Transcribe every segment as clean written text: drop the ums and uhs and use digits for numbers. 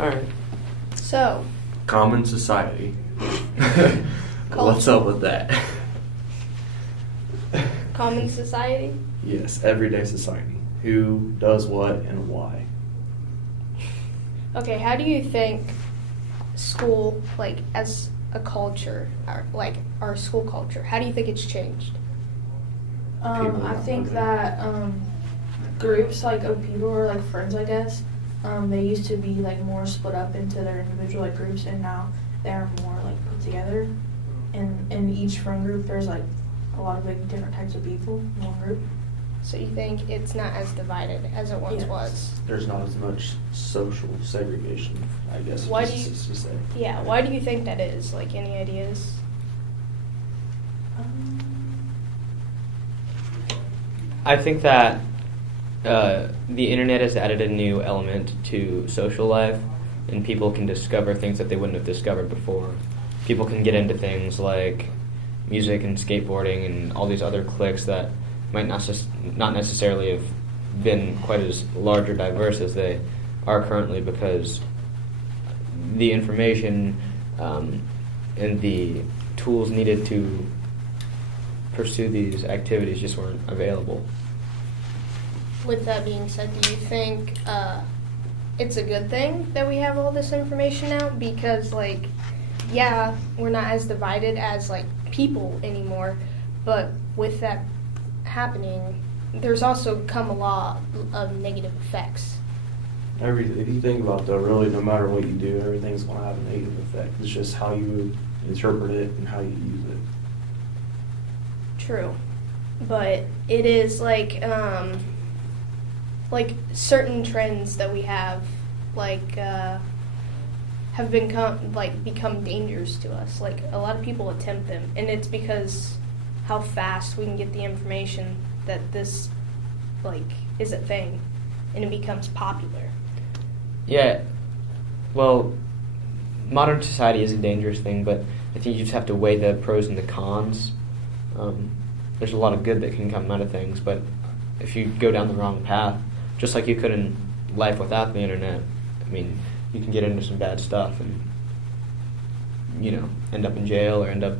Alright. So, Common society. What's up with that? common society? Yes, everyday society. Who does what and why? Okay, how do you think school, like, as a culture, like, our school culture, how do you think it's changed? I think that groups like of people or like friends, I guess, they used to be like more split up into their individual like groups, and now they're more like put together. And in each friend group, there's like a lot of like different types of people in one group. So you think it's not as divided as it once was? There's not as much social segregation, I guess. Why just do you- to say. Yeah, why do you think that is? Like, any ideas? I think that the internet has added a new element to social life, and people can discover things that they wouldn't have discovered before. People can get into things like music and skateboarding and all these other cliques that might not necessarily have been quite as large or diverse as they are currently, because the information and the tools needed to pursue these activities just weren't available. With that being said, do you think it's a good thing that we have all this information now? Because, like, yeah, we're not as divided as, like, people anymore, but with that happening, there's also come a lot of negative effects. If you think about it, though, really, no matter what you do, everything's going to have a negative effect. It's just how you interpret it and how you use it. True. But it is, like certain trends that we have, like, have become dangerous to us. Like, a lot of people attempt them, and it's because how fast we can get the information that this, like, is a thing, and it becomes popular. Yeah, well, modern society is a dangerous thing, but I think you just have to weigh the pros and the cons. There's a lot of good that can come out of things, but if you go down the wrong path, just like you could in life without the internet, I mean, you can get into some bad stuff and, end up in jail or end up,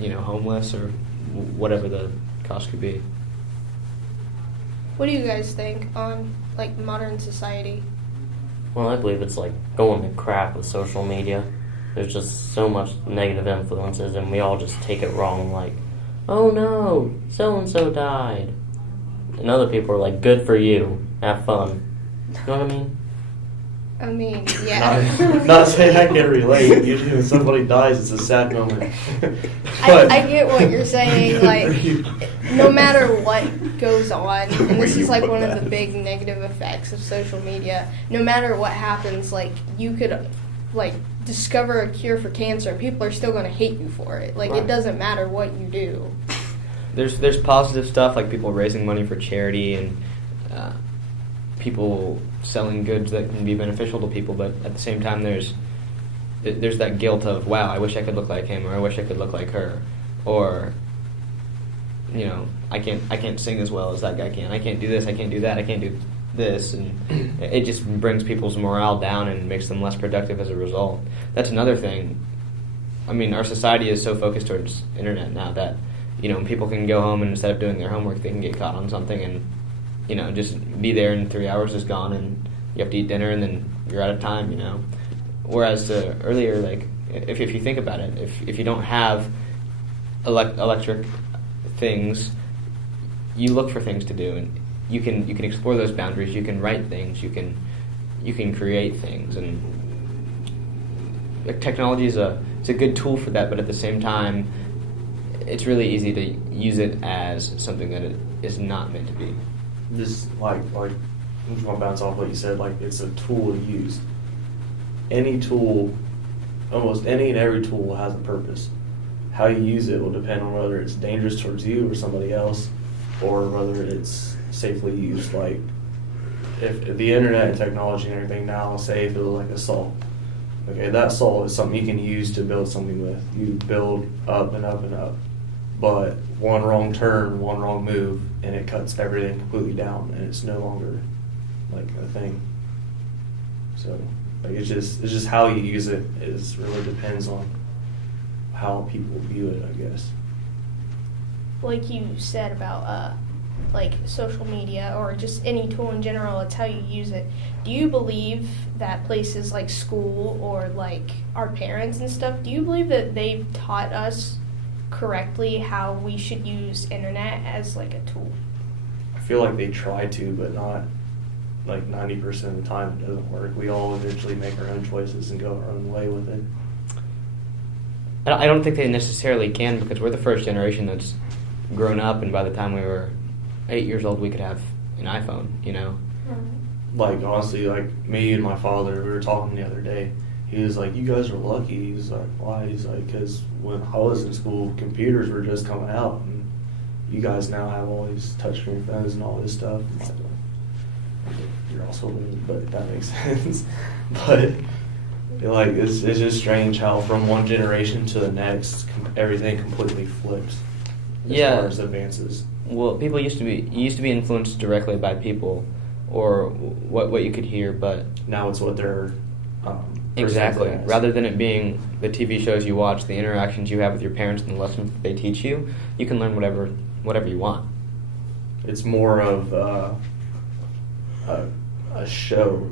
homeless or whatever the cost could be. What do you guys think on, like, modern society? Well, I believe it's like going to crap with social media. There's just so much negative influences, and we all just take it wrong, like, oh no, so-and-so died. And other people are like, good for you, have fun. You know what I mean? I mean, yeah. Not saying I can relate. Usually when somebody dies, it's a sad moment. I get what you're saying. Like, no matter what goes on, and this is like one of the big negative effects of social media, no matter what happens, like, you could, like, discover a cure for cancer, and people are still going to hate you for it. Like, Right. It doesn't matter what you do. There's positive stuff, like people raising money for charity and people selling goods that can be beneficial to people, but at the same time there's that guilt of, wow, I wish I could look like him, or I wish I could look like her, or I can't sing as well as that guy can, I can't do this, I can't do that, I can't do this, and it just brings people's morale down and makes them less productive as a result. That's another thing. I mean, our society is so focused towards internet now that people can go home and instead of doing their homework, they can get caught on something and just be there in 3 hours is gone, and you have to eat dinner, and then you're out of time, Whereas earlier, like, if you think about it, if you don't have electric things, you look for things to do, and you can explore those boundaries. You can write things. You can create things, and technology is a good tool for that. But at the same time, it's really easy to use it as something that it is not meant to be. Just like I'm just gonna bounce off what you said. Like, it's a tool to use. Any tool, almost any and every tool has a purpose. How you use it will depend on whether it's dangerous towards you or somebody else, or whether it's safely used. Like, if the internet and technology and everything now, say if it was like a saw. Okay, that saw is something you can use to build something with. You build up and up and up. But one wrong turn, one wrong move, and it cuts everything completely down, and it's no longer like a thing. So, like, it's just how you use it is really depends on how people view it, I guess. Like you said about like social media or just any tool in general, it's how you use it. Do you believe that places like school or like our parents and stuff, do you believe that they've taught us correctly how we should use internet as like a tool? I feel like they try to, but not like 90% of the time it doesn't work. We all eventually make our own choices and go our own way with it. I don't think they necessarily can, because we're the first generation that's grown up, and by the time we were 8 years old, we could have an iPhone, you know? Like, honestly, like, me and my father, we were talking the other day. He was like, you guys are lucky. He's like, why? He's like, because when I was in school, computers were just coming out, and you guys now have all these touchscreen phones and all this stuff. I'm like, you're also losing, but that makes sense. But, like, it's just strange how from one generation to the next, everything completely flips as far as advances. Well, you used to be influenced directly by people or what you could hear, but Now it's what they're exactly, presented as. rather than it being the TV shows you watch, the interactions you have with your parents, and the lessons that they teach you, you can learn whatever you want. It's more of a show.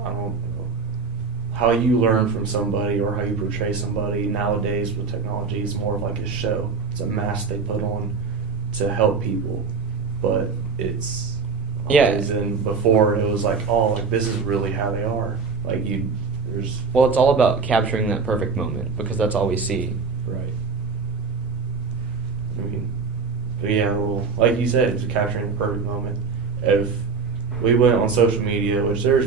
I don't know. How you learn from somebody or how you portray somebody nowadays with technology is more of like a show. It's a mask they put on to help people, but it's always in before it was like, oh, like this is really how they are. Like there's Well, it's all about capturing that perfect moment, because that's all we see. right. I mean, but yeah, well, like you said, it's capturing the perfect moment. If we went on social media, which there's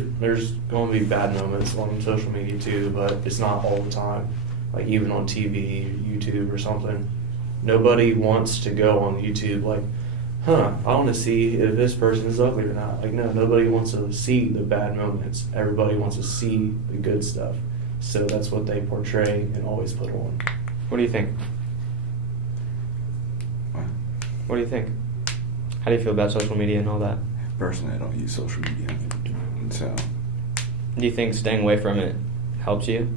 going to be bad moments on social media too, but it's not all the time. Like even on TV, YouTube or something, nobody wants to go on YouTube like, I want to see if this person is ugly or not. Like, no, nobody wants to see the bad moments. Everybody wants to see the good stuff. So that's what they portray and always put on. What do you think? What do you think? How do you feel about social media and all that? Personally, I don't use social media, so. Do you think staying away from it helps you?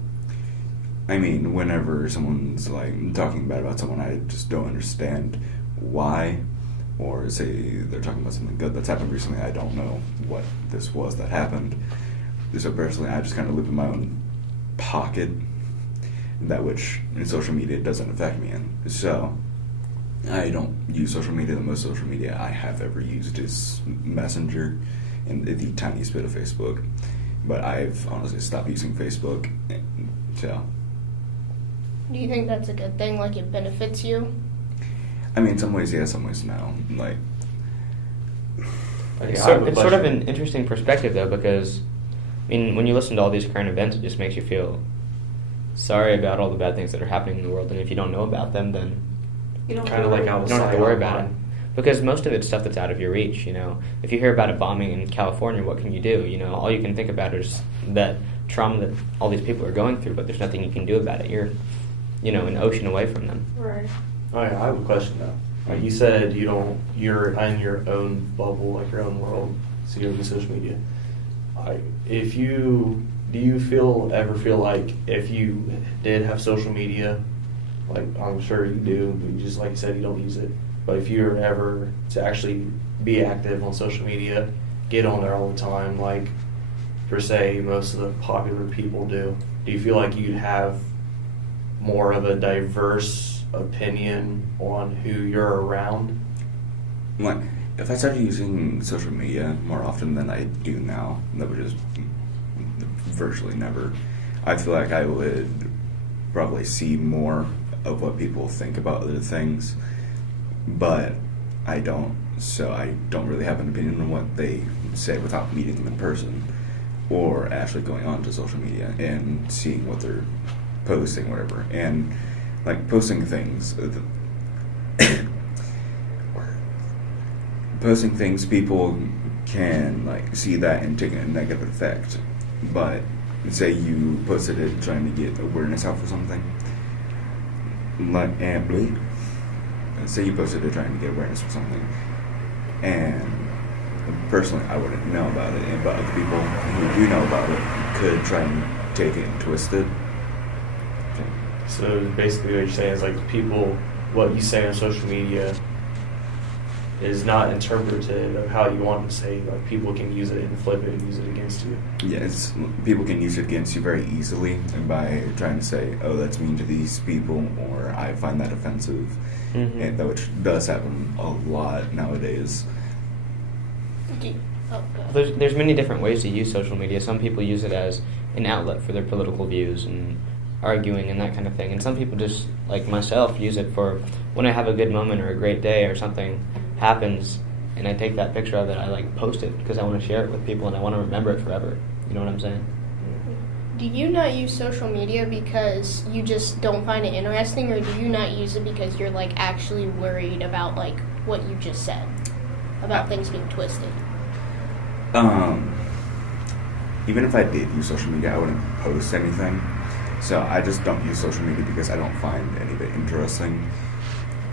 I mean, whenever someone's like talking bad about someone, I just don't understand why, or say they're talking about something good that's happened recently. I don't know what this was that happened. So personally, I just kind of live in my own pocket, that which in social media doesn't affect me in. So I don't use social media. The most social media I have ever used is Messenger and the tiniest bit of Facebook. But I've honestly stopped using Facebook. So, Do you think that's a good thing? Like it benefits you? I mean, in some ways, yeah, some ways, no. Like, Okay, It's I have a sort of question. an interesting perspective, though, because I mean, when you listen to all these current events, it just makes you feel sorry about all the bad things that are happening in the world. And if you don't know about them, then You don't Kind of like you don't have to worry about it. Because most of it's stuff that's out of your reach, you know. If you hear about a bombing in California, what can you do? You know, all you can think about is that trauma that all these people are going through, but there's nothing you can do about it. You're, you know, an ocean away from them. Right. Oh yeah, I have a question though. Like you said, you're in your own bubble, like your own world, so you don't use social media. Do you ever feel like if you did have social media, like I'm sure you do, but you just like you said, you don't use it. But if you were ever to actually be active on social media, get on there all the time, like per se most of the popular people do you feel like you'd have more of a diverse opinion on who you're around? like, if I started using social media more often than I do now, that would just virtually never, I feel like I would probably see more of what people think about other things, but I don't, so I don't really have an opinion on what they say without meeting them in person or actually going on to social media and seeing what they're posting, whatever, and like posting things. Posting things, people can like see that and take a negative effect. But say you posted it trying to get awareness out for something, like say you posted it trying to get awareness for something, and personally I wouldn't know about it, but other people who do know about it could try and take it and twist it. So basically what you're saying is like people, what you say on social media is not interpreted of how you want to say. Like people can use it and flip it and use it against you. Yes, people can use it against you very easily, and by trying to say, "Oh, that's mean to these people," or "I find that offensive," and that which does happen a lot nowadays. There's many different ways to use social media. Some people use it as an outlet for their political views and arguing and that kind of thing. And some people just, like myself, use it for when I have a good moment or a great day or something happens and I take that picture of it, I like post it because I want to share it with people and I want to remember it forever. You know what I'm saying? Do you not use social media because you just don't find it interesting, or do you not use it because you're like actually worried about like what you just said about things being twisted? Even if I did use social media, I wouldn't post anything. So I just don't use social media because I don't find any of it interesting.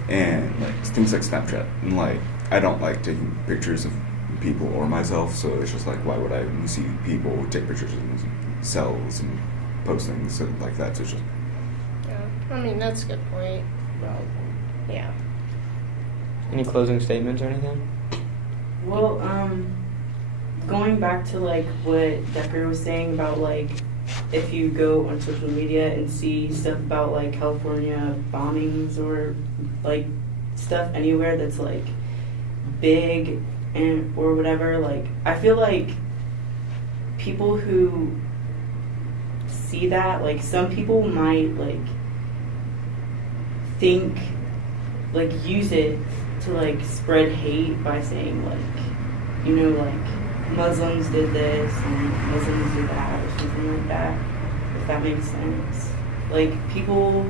And like things like Snapchat, and like I don't like taking pictures of people or myself, so it's just like, why would I see people take pictures of themselves and post things like that? So it's just, Yeah, I mean that's a good point. Valid point. Yeah. Any closing statements or anything? Well, going back to like what Decker was saying about like if you go on social media and see stuff about like California bombings or like stuff anywhere that's like big and or whatever, like I feel like people who see that, like some people might like think like use it to like spread hate by saying like, you know, like Muslims did this and Muslims did that or something like that, if that makes sense. Like people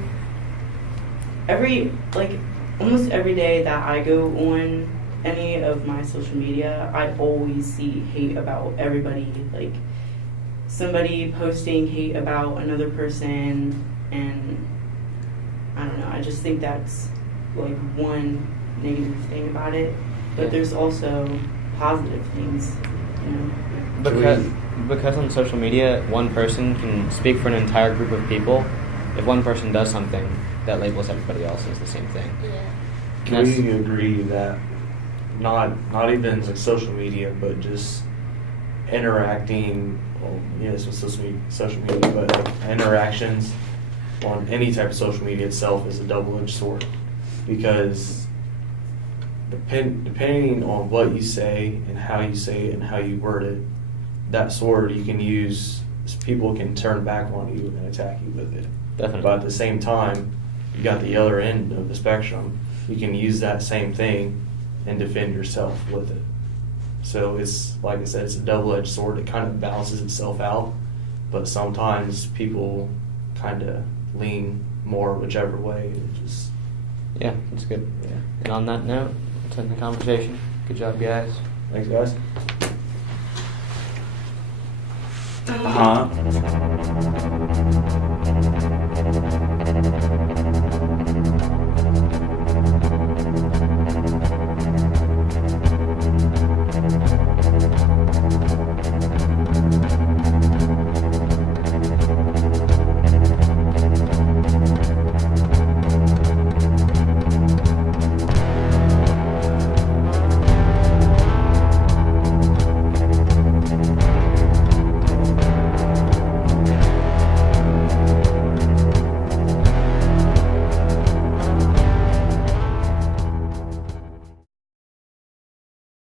almost every day that I go on any of my social media, I always see hate about everybody, like somebody posting hate about another person, and I don't know, I just think that's like one negative thing about it, but there's also positive things, you know. Because on social media, one person can speak for an entire group of people. If one person does something, that labels everybody else as the same thing. Yeah. Can we agree that not even like social media, but just interacting, well, yes, with social media, but like interactions on any type of social media itself is a double-edged sword, because depending on what you say and how you say it and how you word it, that sword you can use, people can turn back on you and attack you with it. Definitely. But at the same time, you got the other end of the spectrum. You can use that same thing and defend yourself with it. So it's, like I said, it's a double-edged sword. It kind of balances itself out, but sometimes people kind of lean more whichever way. It just, Yeah, that's good. yeah. And on that note, let's end the conversation. Good job, guys. Thanks, guys. huh?